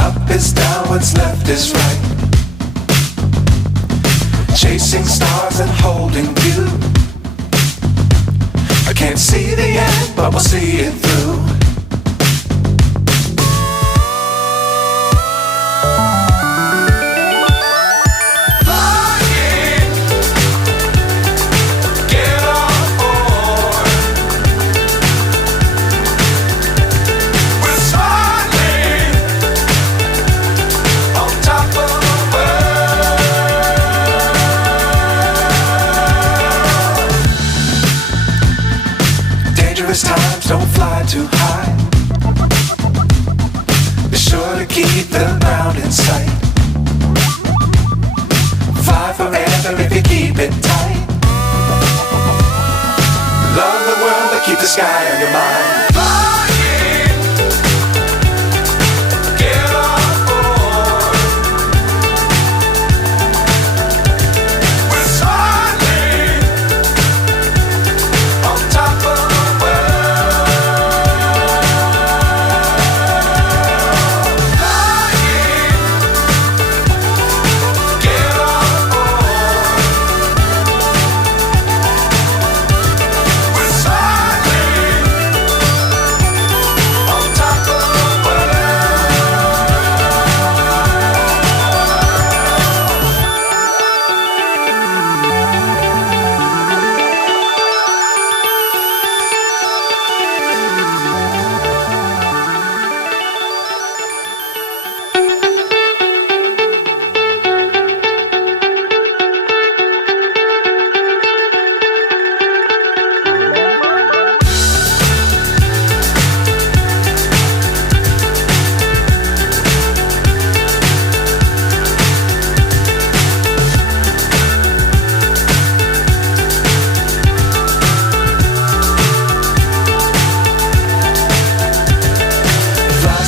up is down, what's left is right. Chasing stars and holding you. I can't see the end, but we'll see it through. Times don't fly too high. Be sure to keep the ground in sight. Fly forever if you keep it tight. Love the world but keep the sky on your mind.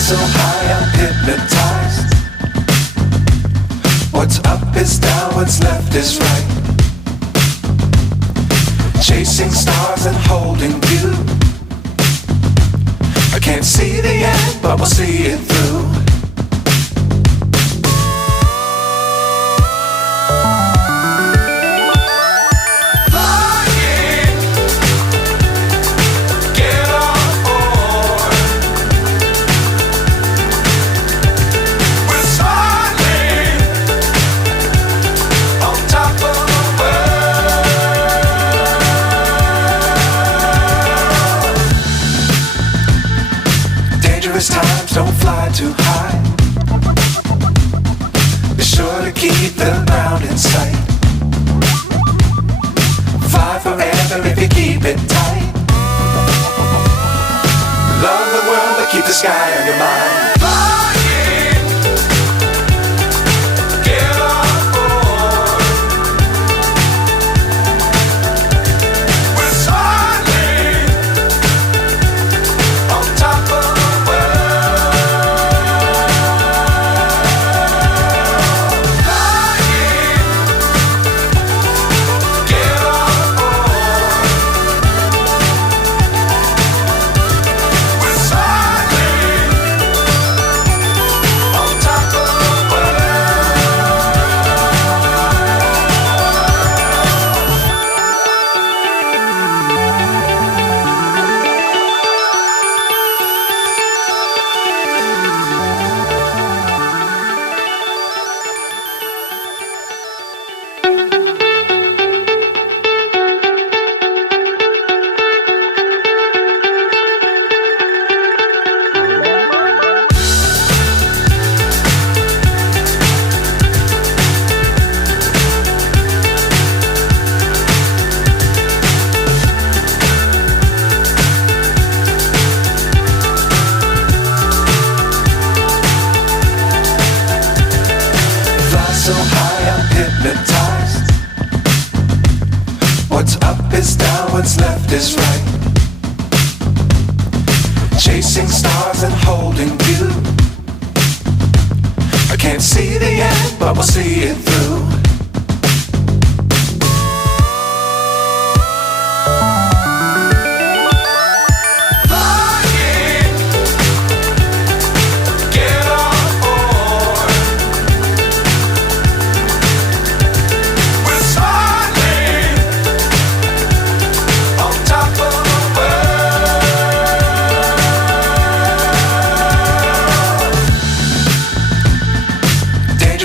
So high I'm hypnotized. What's up is down, what's left is right. Chasing stars and holding you. I can't see the end, but we'll see it through. Times don't fly too high. Be sure to keep the ground in sight. Fly forever if you keep it tight. Love the world but keep the sky on your mind. So high I'm hypnotized. What's up is down, what's left is right. Chasing stars and holding you. I can't see the end, but we'll see it through. Flying, get on board.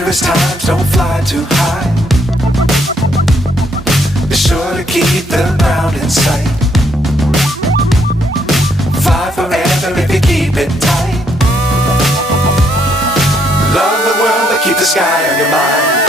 dangerous times, don't fly too high. Be sure to keep the ground in sight. Fly forever if you keep it tight. Love the world, but keep the sky on your mind.